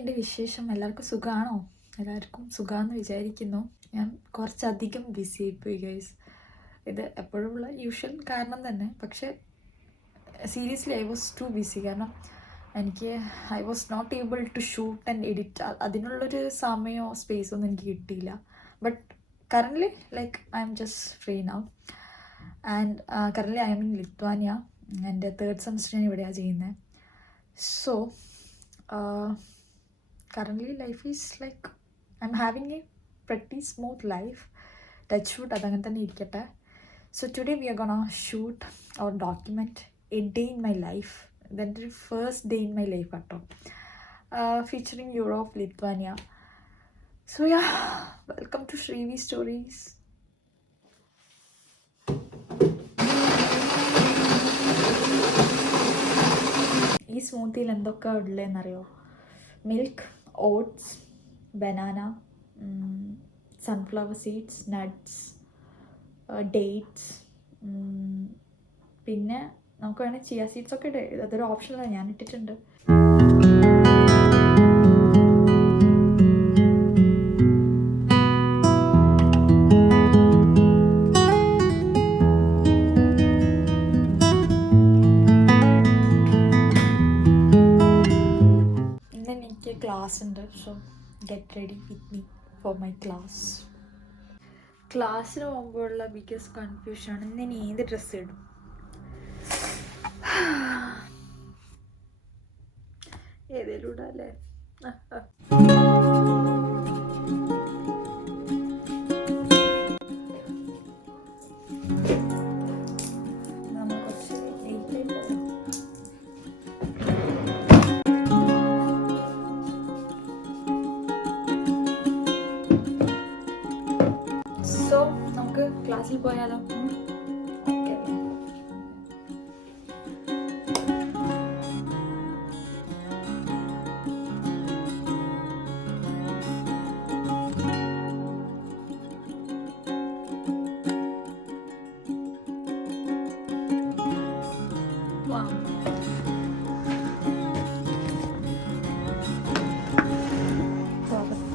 എന്തൊക്കെയുണ്ട് വിശേഷം? എല്ലാവർക്കും സുഖമാണോ? എല്ലാവർക്കും സുഖമാണെന്ന് വിചാരിക്കുന്നു. ഞാൻ കുറച്ചധികം ബിസി ആയിപ്പോയി ഗൈസ്. ഇത് എപ്പോഴുമുള്ള യൂഷ്വൽ കാരണം തന്നെ. പക്ഷേ seriously I was too busy. കാരണം I was not able to shoot and edit. അതിനുള്ളൊരു സമയമോ സ്പേസോ ഒന്നും എനിക്ക് കിട്ടിയില്ല. But currently I am just free now. And currently I am in Lithuania. എൻ്റെ 3rd സെമസ്റ്റർ ഞാൻ ഇവിടെയാണ് ചെയ്യുന്നത്. So currently life is I'm having a pretty smooth life. Touch wood അതങ്ങനെ തന്നെ ഇരിക്കട്ടെ. So today we are gonna shoot or document a day in my life. That is the first day in my life കേട്ടോ. Featuring Europe, Lithuania. So yeah, welcome to Shrivi Stories. ഈ സ്മൂത്തിയിൽ എന്തൊക്കെയാണ് ഉള്ളതെന്നറിയോ? Milk, oats, banana, sunflower seeds, nuts, dates, പിന്നെ നമുക്ക് വേണമെങ്കിൽ chia seeds ഒക്കെ അതൊരു ഓപ്ഷനാണ്, ഞാൻ ഇട്ടിട്ടുണ്ട്. ക്ലാസ് ഉണ്ട്. So get ready with me for my class. ക്ലാസ്സിന് പോകുമ്പോഴുള്ള ബിഗ്ഗസ്റ്റ് കൺഫ്യൂഷനാണ് ഇന്ന് ഏത് ഡ്രസ്സ് ഇടും. ഏതേലും ഇടാല്ലേ? നമുക്ക് ക്ലാസ്സിൽ പോയാലോ?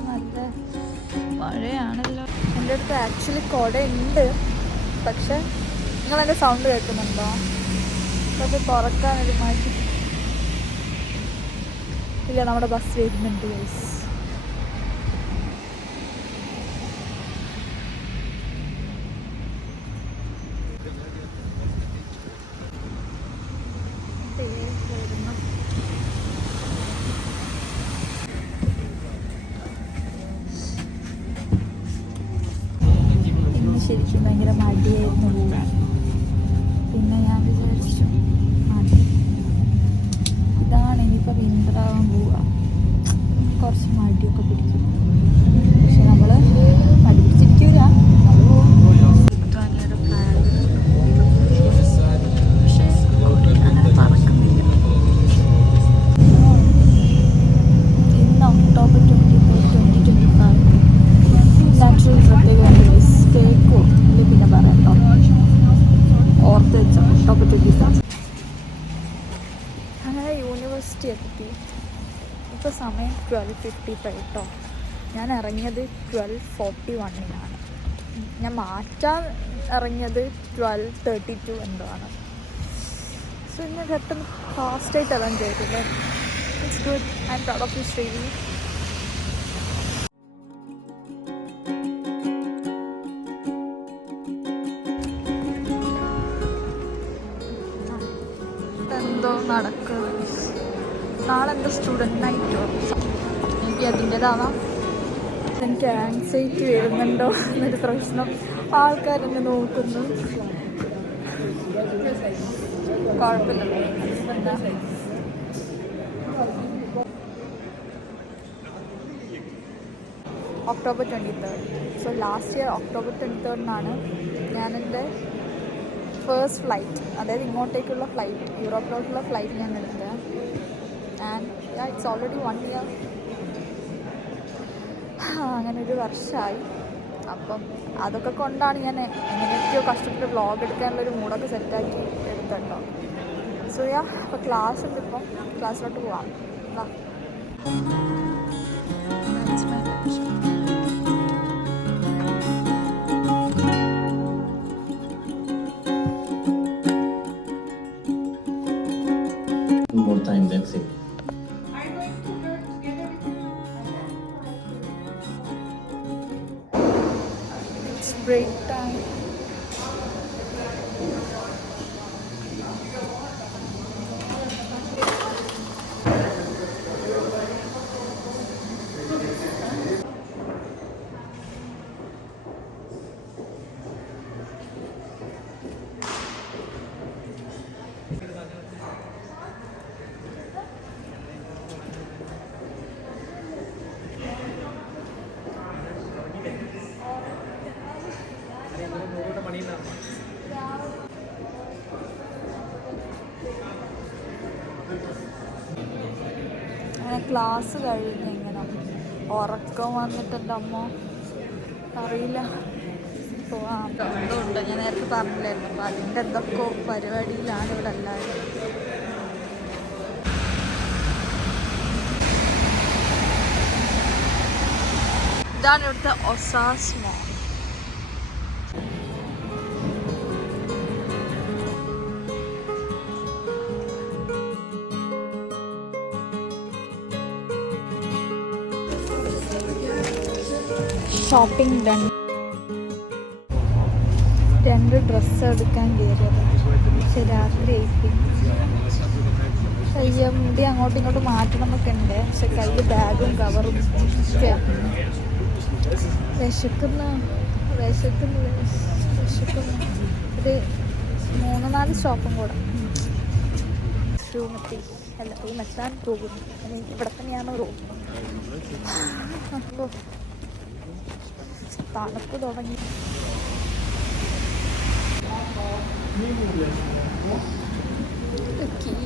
നല്ല മഴയാണല്ലോ. എൻ്റെ അടുത്ത് ആക്ച്വലി കുട ഉണ്ട്, പക്ഷെ നിങ്ങളെൻ്റെ സൗണ്ട് കേൾക്കുന്നുണ്ടോ? അതൊക്കെ തുറക്കാനൊരു മാറ്റി ഇല്ല. നമ്മുടെ ബസ് വരുന്നുണ്ട് ഗൈസ്. ശരിക്കും ഭയങ്കര മടിയായിരുന്നു പോകാൻ. പിന്നെ ഞാൻ വിചാരിച്ചു മതി, ഇതാണ് ഇനിയിപ്പോൾ വിൻ്ററാവാൻ പോവുക, കുറച്ച് മടിയൊക്കെ പിടിക്കും. പക്ഷെ നമ്മൾ മടി പിടിച്ചിരിക്കൂല, നമ്മൾ പോകും. ലിത്വാനിയയുടെ ഫ്ലാഗ് പക്ഷേ അങ്ങനെ പറക്കുന്നില്ല. ഇന്ന് ഒക്ടോബർ 23, 2025 നാച്ചുറൽ പ്രത്യേക കേക്കോ ഇല്ല, പിന്നെ പറയാം കേട്ടോ. ഓർത്ത് വെച്ചോ, ഒക്ടോബർ 25. അങ്ങനെ യൂണിവേഴ്സിറ്റി എത്തി. ഇപ്പോൾ സമയം 12:55 കേട്ടോ. ഞാൻ ഇറങ്ങിയത് 12:41 ഞാൻ മാറ്റാൻ ഇറങ്ങിയത് 12:32 എന്തോ ആണ്. സോ ഞാൻ പെട്ടെന്ന് ഫാസ്റ്റായിട്ട് എല്ലാം ചെയ്തില്ലേ. It's good. I am proud of you Srivi. നടക്കുക. നാളെ എൻ്റെ സ്റ്റുഡൻറ്റ് നൈറ്റോ, എനിക്ക് അതിൻ്റെതാവാം. എനിക്ക് ആൻസൈറ്റി വരുന്നുണ്ടോ എന്നൊരു പ്രശ്നം. ആൾക്കാരെന്നെ നോക്കുന്നു. കുഴപ്പമില്ലല്ലോ. എന്താ October 23. So last year October 23 ഞാനെൻ്റെ ഫേസ്റ്റ് ഫ്ലൈറ്റ്, അതായത് ഇങ്ങോട്ടേക്കുള്ള ഫ്ലൈറ്റ്, യൂറോപ്പിലോട്ടുള്ള ഫ്ലൈറ്റ് ഞാൻ എടുത്തത്. And it's already 1 year. അങ്ങനെ ഒരു വർഷമായി. അപ്പം അതൊക്കെ കൊണ്ടാണ് ഞാൻ എങ്ങനെയൊക്കെയോ കഷ്ടപ്പെട്ട് വ്ളോഗ് എടുക്കാനുള്ളൊരു മൂഡൊക്കെ സെറ്റാക്കി എടുത്തട്ടോ. സോ അപ്പോൾ ക്ലാസ് ഉണ്ട്. ഇപ്പം ക്ലാസ്സിലോട്ട് പോവാം. Break time. അങ്ങനെ ക്ലാസ് കഴിഞ്ഞ് ഇങ്ങനെ ഉറക്കം വന്നിട്ട് എൻ്റെ അമ്മ അറിയില്ല. അപ്പോൾ എന്തുകൊണ്ട് ഞാൻ നേരത്തെ പറഞ്ഞില്ലായിരുന്നു. അപ്പോൾ അതിൻ്റെ എന്തൊക്കെയോ പരിപാടിയിലാണ് ഇവിടെ എല്ലാവരും. ഇതാണ് ഇവിടുത്തെ ഒസാസ് മോൾ. Shopping done. 2 ഡ്രസ്സ് എടുക്കാൻ കയറിയത്. പക്ഷെ രാത്രി ആയിപ്പോയി. കയ്യ മുടി അങ്ങോട്ടും ഇങ്ങോട്ടും മാറ്റണം എന്നൊക്കെ ഉണ്ട്. പക്ഷെ കയ്യിൽ ബാഗും കവറും ഒക്കെ. വിശക്കുന്നു. ഒരു 3-4 സ്റ്റോപ്പും കൂടെ. റൂമെത്തി. അല്ല, റൂമെത്താൻ പോകുന്നു. ഇവിടെ തന്നെയാണ് റൂം. അപ്പോൾ തണുപ്പ് തുടങ്ങി. കീ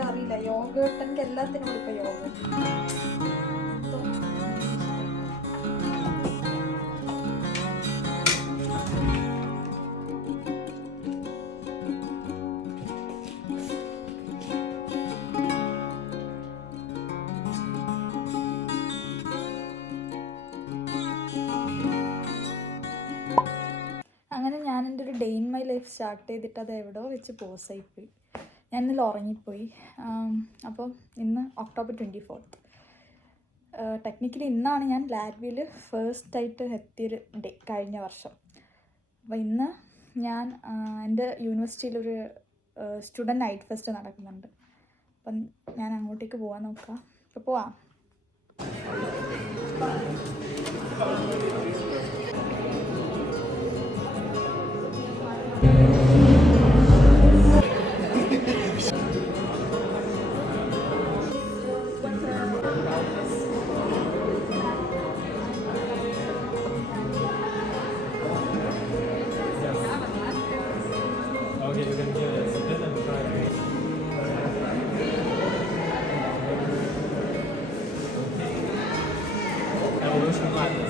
അറിയില്ല. യോഗട്ട് എനിക്ക് എല്ലാത്തിനും കൂടി ഇപ്പോൾ യോഗ. അങ്ങനെ ഞാൻ എൻ്റെ ഒരു day in my life start ചെയ്തിട്ട് അത് എവിടെയോ വെച്ച് പോസായിപ്പോയി. ഞാൻ ഇന്നലെ ഉറങ്ങിപ്പോയി. അപ്പോൾ ഇന്ന് October 24th. ടെക്നിക്കലി ഇന്നാണ് ഞാൻ ലാറ്റ്വിയയിൽ ഫേസ്റ്റായിട്ട് എത്തിയൊരു ഡേ കഴിഞ്ഞ വർഷം. അപ്പോൾ ഇന്ന് ഞാൻ എൻ്റെ യൂണിവേഴ്സിറ്റിയിലൊരു സ്റ്റുഡൻറ്റ് നൈറ്റ് ഫെസ്റ്റ് നടക്കുന്നുണ്ട്. അപ്പം ഞാൻ അങ്ങോട്ടേക്ക് പോകാൻ നോക്കാം. അപ്പോൾ പോവാം.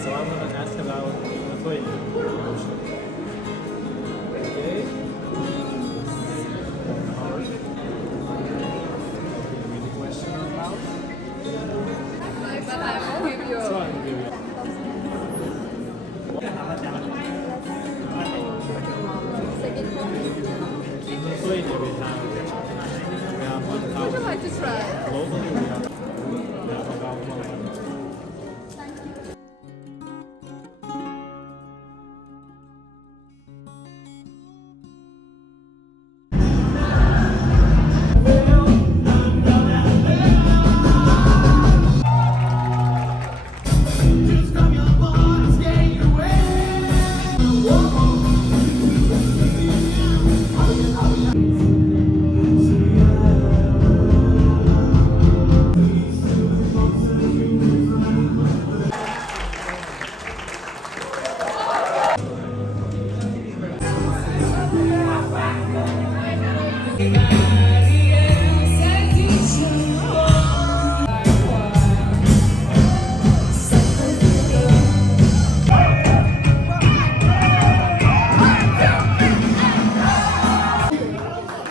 So I'm going to ask about the toilet evolution. Okay. Any question about? But I will give you. So I will give you. In Lithuania we have 1,000. Would you like to try? Globally we have about 100.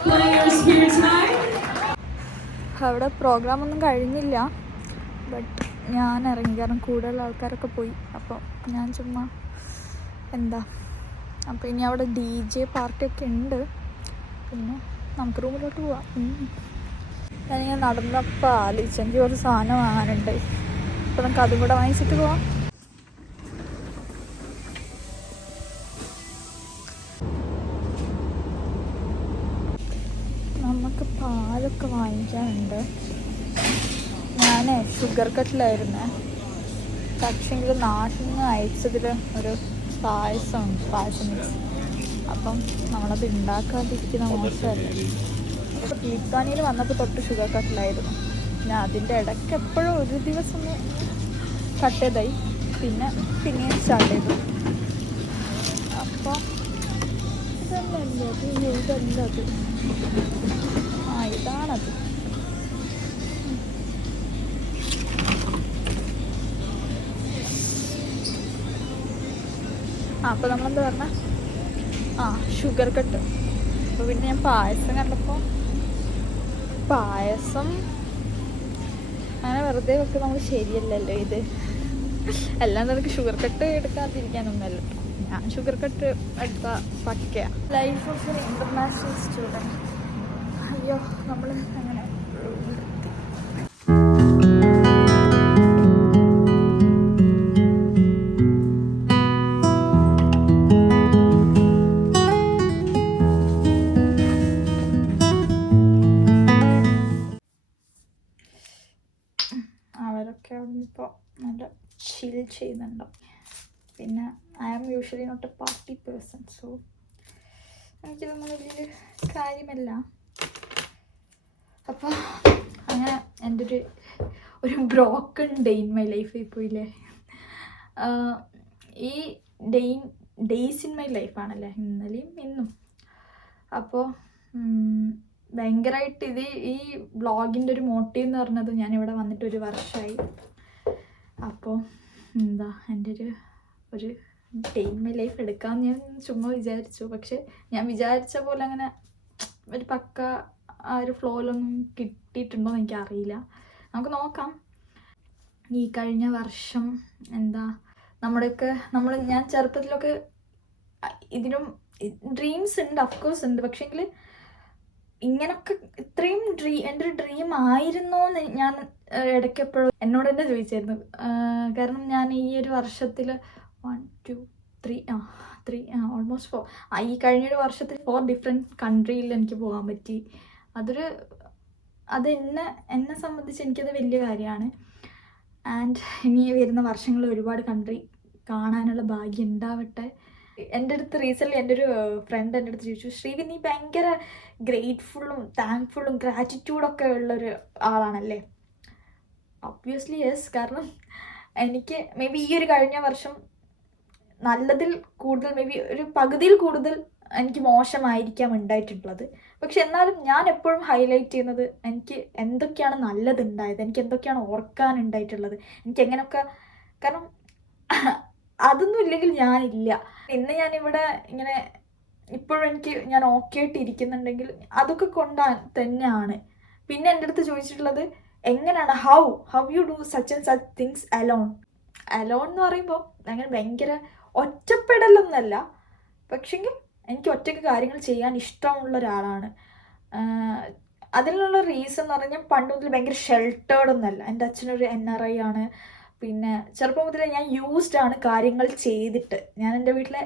Players here tonight. അവിടെ പ്രോഗ്രാമൊന്നും കഴിഞ്ഞില്ല, but ഞാൻ ഇറങ്ങി കാരണം കൂടുതൽ ആൾക്കാരൊക്കെ പോയി. അപ്പോൾ ഞാൻ ചുമ്മാ എന്താ, അപ്പോൾ ഇനി അവിടെ DJ പാർട്ടിയൊക്കെ ഉണ്ട്. പിന്നെ നമുക്ക് റൂമിലോട്ട് പോവാം. ഞാനിങ്ങനെ നടന്നപ്പോൾ ആലോചിച്ചു എനിക്ക് കുറച്ച് സാധനം വാങ്ങാനുണ്ട്. അപ്പോൾ നമുക്ക് അതും കൂടെ വാങ്ങിച്ചിട്ട് പോവാം. നമുക്ക് പാലൊക്കെ വാങ്ങിക്കാനുണ്ട്. ഞാൻ ഷുഗർ കട്ടിലായിരുന്നേ, പക്ഷേങ്കിൽ നാട്ടിൽ നിന്ന് അയച്ചതിൽ ഒരു പായസം മിക്സ്. അപ്പം നമ്മളത് ഉണ്ടാക്കാതിരിക്കുന്ന മോശമല്ലേ. അപ്പോൾ തീർത്ഥാനിയിൽ വന്നപ്പോൾ തൊട്ട് ഷുഗർ കട്ടിലായിരുന്നു. പിന്നെ അതിൻ്റെ ഇടയ്ക്ക് എപ്പോഴും ഒരു ദിവസം ഒന്ന് കട്ട് ചെയ്തായി, പിന്നെയും സ്റ്റാർട്ട് ചെയ്തു. അപ്പോൾ ഇതല്ലല്ലോ അത്, ഇതല്ല അത്, ഇതാണത്. അപ്പോൾ നമ്മളെന്താ പറഞ്ഞ ഷുഗർ കട്ട്. അപ്പോൾ പിന്നെ ഞാൻ പായസം കണ്ടപ്പോൾ പായസം അങ്ങനെ വെറുതെ വെക്കുക നമ്മൾ ശരിയല്ലല്ലോ. ഇത് അല്ലാണ്ട് എനിക്ക് ഷുഗർ കട്ട് എടുക്കാതിരിക്കാനൊന്നുമല്ല. ഞാൻ ഷുഗർ കട്ട് എടുത്ത പക്ക. Life of an international student. അയ്യോ, നമ്മൾ അങ്ങനെ അവരൊക്കെ ഇപ്പോൾ നല്ല ചിൽ ചെയ്യുന്നുണ്ടോ. പിന്നെ I am usually not a party person, so എനിക്കിതൊന്നും വലിയൊരു കാര്യമല്ല. അപ്പോൾ അങ്ങനെ എൻ്റെ ഒരു broken day in my life ആയിപ്പോയില്ലേ. ഈ ഡേയ്സ് ഇൻ മൈ ലൈഫാണല്ലേ ഇന്നലെയും ഇന്നും. അപ്പോൾ ഭയങ്കരമായിട്ട് ഈ വ്ളോഗിൻ്റെ ഒരു മോട്ടീവ് എന്ന് പറഞ്ഞത് ഞാനിവിടെ വന്നിട്ട് 1 വർഷമായി. അപ്പോൾ എന്താ എൻ്റെ ഒരു ഡേ ഇൻ മൈ ലൈഫ് എടുക്കാമെന്ന് ഞാൻ ചുമ്മാ വിചാരിച്ചു. പക്ഷെ ഞാൻ വിചാരിച്ച പോലെ അങ്ങനെ ഒരു പക്ക ആ ഒരു ഫ്ലോയിലൊന്നും കിട്ടിയിട്ടുണ്ടോ എന്ന് എനിക്കറിയില്ല. നമുക്ക് നോക്കാം. ഈ കഴിഞ്ഞ വർഷം എന്താ ഞാൻ ചെറുപ്പത്തിലൊക്കെ ഇതിനും ഡ്രീംസ് ഉണ്ട്, അഫ്കോഴ്സ് ഉണ്ട്. പക്ഷേങ്കിൽ ഇങ്ങനൊക്കെ ഇത്രയും എൻ്റെ ഒരു ഡ്രീം ആയിരുന്നോ എന്ന് ഞാൻ ഇടയ്ക്കെപ്പോഴും എന്നോട് തന്നെ ചോദിച്ചായിരുന്നു. കാരണം ഞാൻ ഈ ഒരു വർഷത്തിൽ 1 2 3 ഓൾമോസ്റ്റ് 4 ഈ കഴിഞ്ഞൊരു വർഷത്തിൽ 4 ഡിഫറെൻറ്റ് കൺട്രിയിൽ എനിക്ക് പോകാൻ പറ്റി. അത് എന്നെ സംബന്ധിച്ച് എനിക്കത് വലിയ കാര്യമാണ്. ആൻഡ് ഇനി വരുന്ന വർഷങ്ങളിൽ ഒരുപാട് കൺട്രി കാണാനുള്ള ഭാഗ്യം ഉണ്ടാവട്ടെ. എൻ്റെ അടുത്ത് റീസെൻ്റ്ലി എൻ്റെ ഒരു ഫ്രണ്ട് എൻ്റെ അടുത്ത് ചോദിച്ചു, ശ്രീവി നീ ഭയങ്കര ഗ്രേറ്റ്ഫുള്ളും താങ്ക്ഫുള്ളും ഗ്രാറ്റിറ്റ്യൂഡൊക്കെ ഉള്ളൊരു ആളാണല്ലേ. Obviously yes. കാരണം എനിക്ക് മേ ബി ഈ ഒരു കഴിഞ്ഞ വർഷം നല്ലതിൽ കൂടുതൽ, മേ ബി ഒരു പകുതിയിൽ കൂടുതൽ എനിക്ക് മോശമായിരിക്കാം ഉണ്ടായിട്ടുള്ളത്. പക്ഷെ എന്നാലും ഞാൻ എപ്പോഴും ഹൈലൈറ്റ് ചെയ്യുന്നത് എനിക്ക് എന്തൊക്കെയാണ് നല്ലതുണ്ടായത്, എനിക്ക് എന്തൊക്കെയാണ് ഓർക്കാനുണ്ടായിട്ടുള്ളത്, എനിക്ക് എങ്ങനെയൊക്കെ. കാരണം അതൊന്നും ഇല്ലെങ്കിൽ ഞാനില്ല. ഇന്ന് ഞാനിവിടെ ഇങ്ങനെ ഇപ്പോഴും ഞാൻ ഓക്കെ ആയിട്ട് ഇരിക്കുന്നുണ്ടെങ്കിൽ അതൊക്കെ തന്നെയാണ്. പിന്നെ എൻ്റെ അടുത്ത് ചോദിച്ചിട്ടുള്ളത് എങ്ങനെയാണ് how you do such and such things alone എന്ന് പറയുമ്പോൾ അങ്ങനെ ഭയങ്കര ഒറ്റപ്പെടലൊന്നല്ല, പക്ഷെങ്കിൽ എനിക്ക് ഒറ്റയ്ക്ക് കാര്യങ്ങൾ ചെയ്യാൻ ഇഷ്ടമുള്ള ഒരാളാണ്. അതിനുള്ള റീസൺ എന്ന് പറഞ്ഞാൽ പണ്ട് മുതൽ ഭയങ്കര ഷെൽട്ടേർഡൊന്നല്ല. എൻ്റെ അച്ഛനൊരു NRI ആണ്. പിന്നെ ചെറുപ്പം മുതലേ ഞാൻ യൂസ്ഡ് ആണ് കാര്യങ്ങൾ ചെയ്തിട്ട്. ഞാൻ എൻ്റെ വീട്ടിലെ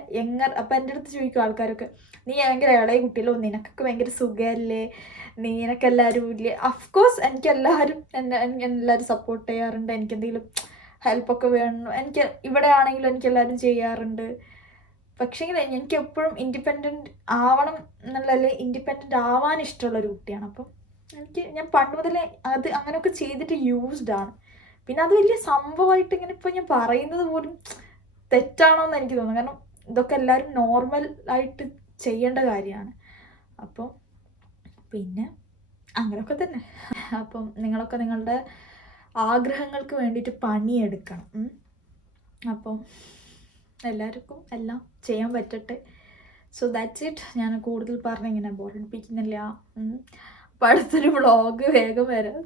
അപ്പം എൻ്റെ അടുത്ത് ചോദിക്കും ആൾക്കാരൊക്കെ, നീ ഭയങ്കര ഇളയ കുട്ടിയല്ലോ, നിനക്കൊക്കെ ഭയങ്കര സുഖമല്ലേ, നിനക്കെല്ലാവരും ഇല്ലേ. അഫ്കോഴ്സ് എനിക്കെല്ലാവരും എല്ലാവരും സപ്പോർട്ട് ചെയ്യാറുണ്ട്. എനിക്കെന്തെങ്കിലും ഹെൽപ്പൊക്കെ വേണം, എനിക്ക് ഇവിടെ ആണെങ്കിലും എനിക്കെല്ലാവരും ചെയ്യാറുണ്ട്. പക്ഷേ എനിക്ക് എപ്പോഴും ഇൻഡിപെൻഡൻറ്റ് ആവണം എന്നുള്ളതല്ലേ, ഇൻഡിപെൻഡൻറ്റ് ആവാൻ ഇഷ്ടമുള്ളൊരു കുട്ടിയാണ്. അപ്പം ഞാൻ പണ്ട് മുതലേ അങ്ങനെയൊക്കെ ചെയ്തിട്ട് യൂസ്ഡ് ആണ്. പിന്നെ അത് വലിയ സംഭവമായിട്ട് ഇങ്ങനെ ഇപ്പോൾ ഞാൻ പറയുന്നത് പോലും തെറ്റാണോ എന്ന് എനിക്ക് തോന്നുന്നു. കാരണം ഇതൊക്കെ എല്ലാവരും നോർമൽ ആയിട്ട് ചെയ്യേണ്ട കാര്യമാണ്. അപ്പം പിന്നെ അങ്ങനെയൊക്കെ തന്നെ. അപ്പം നിങ്ങളൊക്കെ നിങ്ങളുടെ ആഗ്രഹങ്ങൾക്ക് വേണ്ടിയിട്ട് പണിയെടുക്കണം. അപ്പം എല്ലാവർക്കും എല്ലാം ചെയ്യാൻ പറ്റട്ടെ. So that's it. ഞാൻ കൂടുതൽ പറഞ്ഞിങ്ങനെ ബോറടിപ്പിക്കുന്നില്ല. അപ്പം അടുത്തൊരു വ്ളോഗ് വേഗം വരാം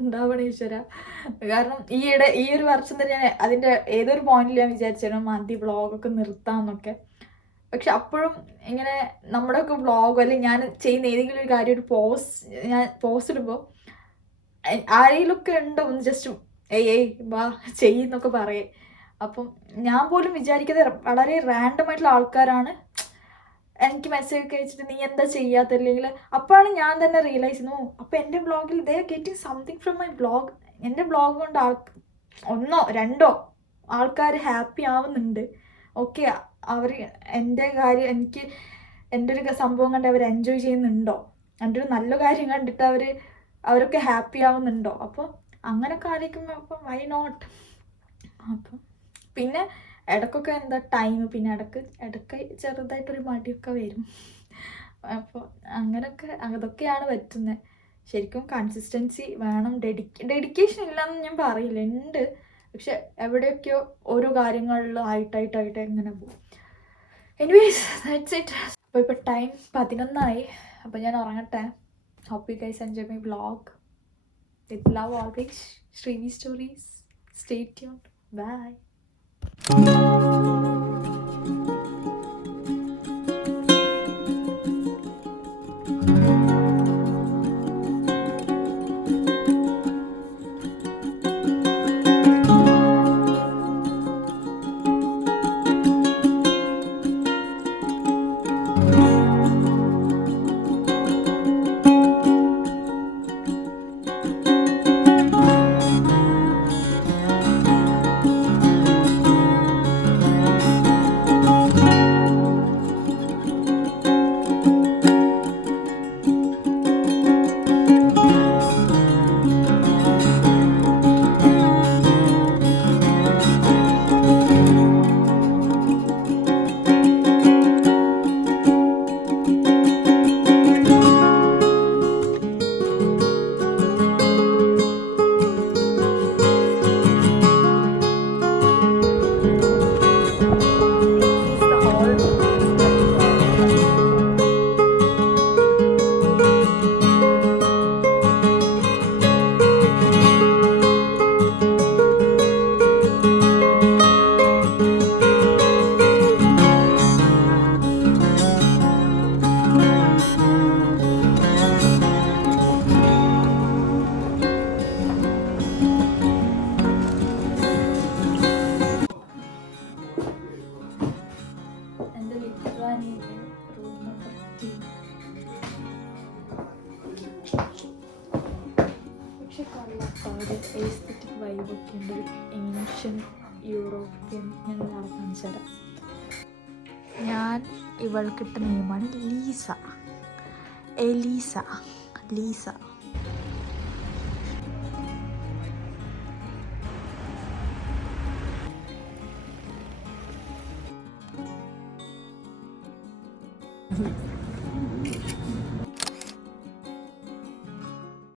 ഉണ്ടാവണം ഈശ്വര. കാരണം ഈ ഒരു വർഷം തന്നെ ഞാൻ അതിൻ്റെ ഏതൊരു പോയിന്റിൽ ഞാൻ വിചാരിച്ചിരുന്നു മതി വ്ളോഗൊക്കെ നിർത്താമെന്നൊക്കെ. പക്ഷെ അപ്പോഴും ഇങ്ങനെ നമ്മുടെയൊക്കെ വ്ളോഗോ അല്ലെങ്കിൽ ഞാൻ ചെയ്യുന്ന ഏതെങ്കിലും ഒരു കാര്യം ഒരു പോസ്റ്റ് ഇടുമ്പോൾ ആരെങ്കിലുമൊക്കെ ഉണ്ടോ ഒന്ന് ജസ്റ്റ് ഏയ് വാ ചെയ്യുന്നൊക്കെ പറയേ. അപ്പം ഞാൻ പോലും വിചാരിക്കാതെ വളരെ റാൻഡമായിട്ടുള്ള ആൾക്കാരാണ് എനിക്ക് മെസ്സേജ് ഒക്കെ അയച്ചിട്ട് നീ എന്താ ചെയ്യാത്തില്ലെങ്കിൽ അപ്പോഴാണ് ഞാൻ തന്നെ റിയലൈസ് ചെയ്യുന്നു അപ്പോൾ എൻ്റെ ബ്ലോഗിൽ they are getting something from my blog. എൻ്റെ ബ്ലോഗ് കൊണ്ട് ഒന്നോ രണ്ടോ ആൾക്കാർ ഹാപ്പി ആവുന്നുണ്ട്. ഓക്കെ, അവർ എൻ്റെ കാര്യം എനിക്ക് എൻ്റെ ഒരു സംഭവം കണ്ട് അവർ എൻജോയ് ചെയ്യുന്നുണ്ടോ, എൻ്റെ ഒരു നല്ല കാര്യം കണ്ടിട്ട് അവരൊക്കെ ഹാപ്പി ആവുന്നുണ്ടോ. അപ്പോൾ അങ്ങനെയൊക്കെ ആലോചിക്കുമ്പോൾ അപ്പം വൈ നോട്ട്. അപ്പം പിന്നെ ഇടയ്ക്കൊക്കെ എന്താ ടൈം, പിന്നെ ഇടയ്ക്ക് ചെറുതായിട്ടൊരു മടിയൊക്കെ വരും. അപ്പോൾ അങ്ങനെയൊക്കെ അതൊക്കെയാണ് പറ്റുന്നത്. ശരിക്കും കൺസിസ്റ്റൻസി വേണം, ഡെഡിക്കേഷൻ ഇല്ലയെന്ന് ഞാൻ പറയില്ല, ഉണ്ട്. പക്ഷെ എവിടെയൊക്കെയോ ഓരോ കാര്യങ്ങളിലും ആയിട്ടായിട്ട് ഇങ്ങനെ പോകും. Anyways that's it. അപ്പോൾ ഇപ്പോൾ ടൈം 11 അപ്പോൾ ഞാൻ ഉറങ്ങട്ടെ. Hope you guys enjoy my vlog. With love always, Srivi stories. Stay tuned. Bye. Aesthetic വൈബൊക്കെ ഉണ്ട്. ഒരു ഏൻഷ്യൻ യൂറോപ്യൻ. ഞാൻ കാണിച്ചു തരാം. ഞാൻ ഇവൾക്കിട്ട നെയിമാണ് ലീസ. ലീസ